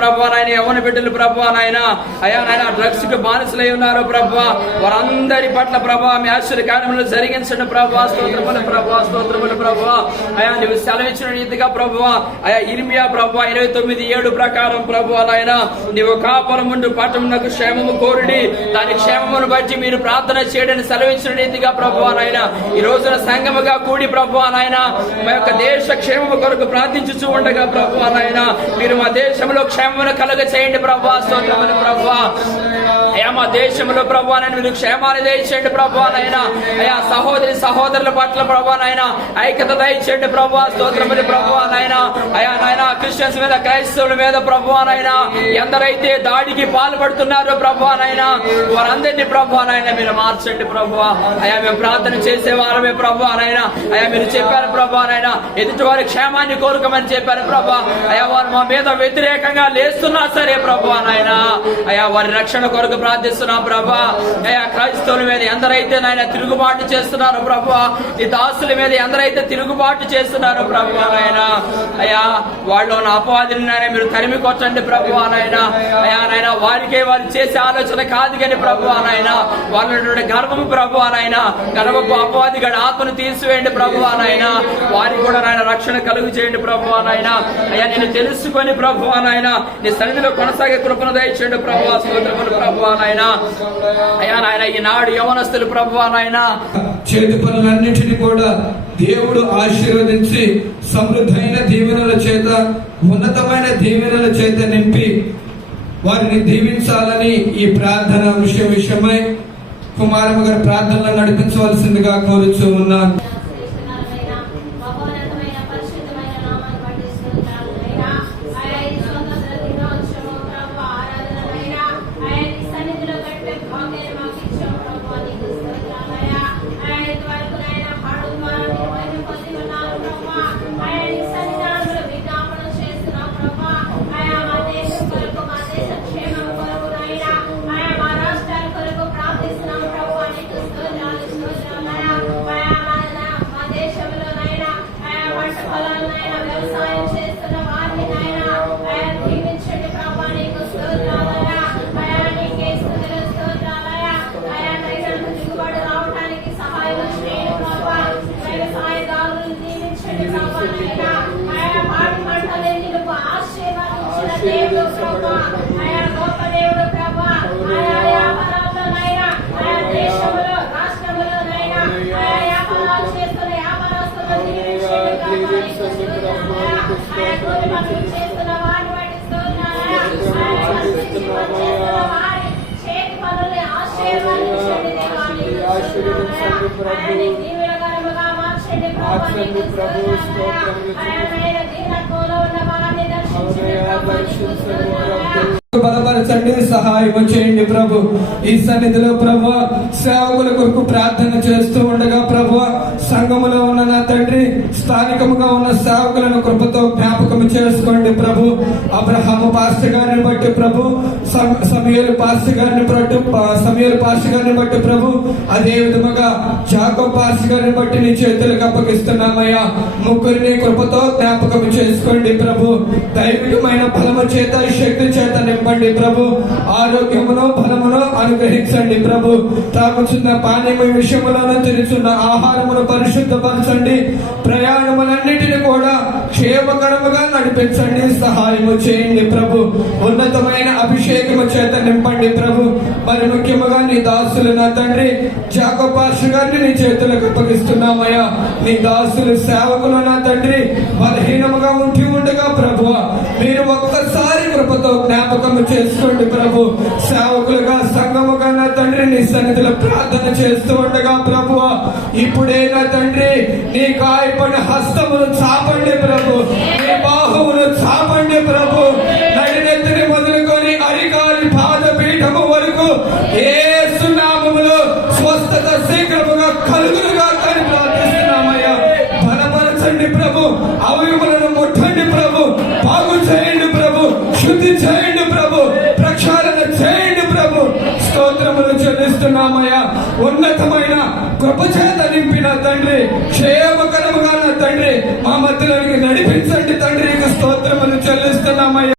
ప్రభు నాయన, యవ్వన బిడ్డలు ప్రభు నాయన, అయా నాయన డ్రగ్స్ కి బానిసలై ఉన్నారు ప్రభు, వారందరి పట్ల ప్రభు మీ ఆశ్చర్య కార్యములు జరిగించండి ప్రభు. స్తోత్రములు ప్రభు, స్తోత్రములు ప్రభు. అయా నువ్వు సెలవిచ్చిన రీతిగా ప్రభు, అయా ఇర్మియా ప్రభు 29:7 ప్రకారం ప్రభు నాయన, నీవు కాపురముండు పట్టణమునకు క్షేమము కోరుడి, దాని క్షేమమును బట్టి మీరు ప్రార్థన చేయడానికి సెలవిచ్చిన రీతిగా ప్రభు నాయన, ఈ రోజున సంఘముగా కూడి ప్రభు నాయన మా యొక్క దేశ క్షేమము కొరకు ప్రార్థించుచూ ఉండగా ప్రభు నాయన, మీరు మా దేశంలో క్షేమమును కలుగ చేయండి ప్రభు. స్తోత్రములు ప్రభు. అయా మా దేశంలో ప్రభు నాయన మీరు క్షేమాన్ని దయచేయండి ప్రభు నాయన, అయా సహోదరి సహోదరుల పట్ల ప్రభు నాయన ఐక్యత దయచేయండి ప్రభు. స్తోత్రములు ప్రభు నాయన, అయా నాయన క్రిస్టియన్స్ మీద క్రైస్తవుల మీద ప్రభు నాయన ఎందరైతే దాడికి పాల్పడుతున్నారో ప్రభు నాయన, వారందరినీ ప్రభు నాయన మీరు మార్చండి ప్రభు. అయా మేము ప్రార్థన చేసేవారమే ప్రభు నాయన, అయా మీరు చెప్పారు ప్రభు నాయన ఎదుటి వారి క్షేమాన్ని కోరుకోమని చెప్పారు ప్రభు. అయా వారు మా మీద వ్యతిరేకంగా లేస్తున్నా సరే ప్రభు నాయన, అయా వారి రక్షణ కొరకు ప్రార్థిస్తున్నాం ప్రభు. అయా క్రైస్తవుల మీద ఎందరైతే నాయన తిరుగుబాటు చేస్తున్నారు ప్రభు, ఈ దాసుల మీద ఎందరైతే తిరుగుబాటు చేస్తున్నారు ప్రభు నాయన, అయా వాళ్ళు ఉన్న అపవాదిని నాయన మీరు తరిమి కొట్టండి ప్రభు నాయన. అయా నాయన వారికే వారు చేసే ఆలోచన కాదు కానీ ప్రభు నాయన, వాళ్ళ గర్వము ప్రభు నాయన, గర్వపు అపవాది గడి ఆత్మను తీసివేయండి ప్రభు నాయన, వారికి కూడా నాయన రక్షణ కలుగు చేయండి ప్రభు నాయన. అయ్యా నేను తెలుసుకొని ప్రభు నాయన నీ సన్నిధిలో కొనసాగే కృపను దయచేయండి ప్రభు. స్తోత్రములు ప్రభు నాయన. అయ్యా నాయన ఈనాడు యవనస్తులు ప్రభు నాయన చేతి పనులన్నింటినీ కూడా దేవుడు ఆశీర్వదించి సమృద్ధైన దీవెనల చేత ఉన్నతమైన దీవెనల చేత నింపి వారిని దీవించాలని ఈ ప్రార్థన విషయమై కుమారమ్మ గారి ప్రార్థనలో నడిపించవలసిందిగా కోరుచూ ఉన్నాను. బలపరచండి, సహాయం చేయండి ప్రభు. ఈ సన్నిధిలో ప్రభు సేవకుల కొరకు ప్రార్థన చేస్తూ ఉండగా ప్రభు సంఘములో ఉన్న నా తండ్రి స్థానికముగా ఉన్న సేవకులను కృపతో జ్ఞాపకం చేసుకోండి ప్రభు. అబ్రహాము పాస్టర్ గారిని బట్టి ప్రభు, సమూయేలు పాస్టర్ గారిని బట్టి ప్రభు, అదే విధముగా జాకోబ్ పాస్టర్ గారిని బట్టి నీ చేతులకు అప్పగిస్తున్నామయ్యా. ముగ్గురిని కృపతో జ్ఞాపకం చేసుకోండి ప్రభు. దైవికమైన బలము చేత శక్తి చేత నింపండి ప్రభు. ఆరోగ్యమును బలమును అనుగ్రహించండి ప్రభు. తాగుచున్న పానీయ విషయములను తిరుగుతున్న ఆహారమును పరిశుద్ధపరచండి. ప్రయాణములన్నిటిని కూడా క్షేమకరముగా నడిపించండి, సహాయము చేయండి ప్రభు. ఉన్నతమైన అభిషేకము చేత నింపండి ప్రభు. మరి ముఖ్యముగా నీ దాసులు నా తండ్రి జాకోబ్ పాస్టర్ గారిని నీ చేతులకు అప్పగిస్తున్నామయ్యా. నీ దాసులు సేవకులు నా తండ్రి బలహీనముగా ఉండగా ప్రభు మీరు ఒక్కసారి కృపతో జ్ఞాపకము చేసుకోండి ప్రభు. సేవకులుగా సంఘముగా నా తండ్రి నీ సన్నిధిలో ప్రార్థన చేస్తూ ఉండగా ప్రభు ఇప్పుడే నా తండ్రి నీ గాయపడిన హస్తమును చాపండి ప్రభు, నీ బాహువును చాపండి ప్రభు. నడినెత్తిని మొదలుకొని అరికాలి పాదపీఠము వరకు యేసు నామములో స్వస్థత శీఘ్రముగా కలుగునుగా అని ప్రార్థిస్తున్నామయ్యా. బలపరచండి ప్రభు, అవయములను ముట్టండి ప్రభు, బాగు చేయండి ప్రభు, శుద్ధి చేయండి ప్రభు, ప్రక్షాళన చేయండి ప్రభు. స్తోత్రములు చెల్లిస్తున్నామయ్యా. ఉన్నతమైన కృప చేత నింపిన తండ్రి, క్షేమకరముగా నా తండ్రి మా మధ్యలోనికి నడిపించండి తండ్రి. స్తోత్రములు చెల్లిస్తున్నామయ్యా.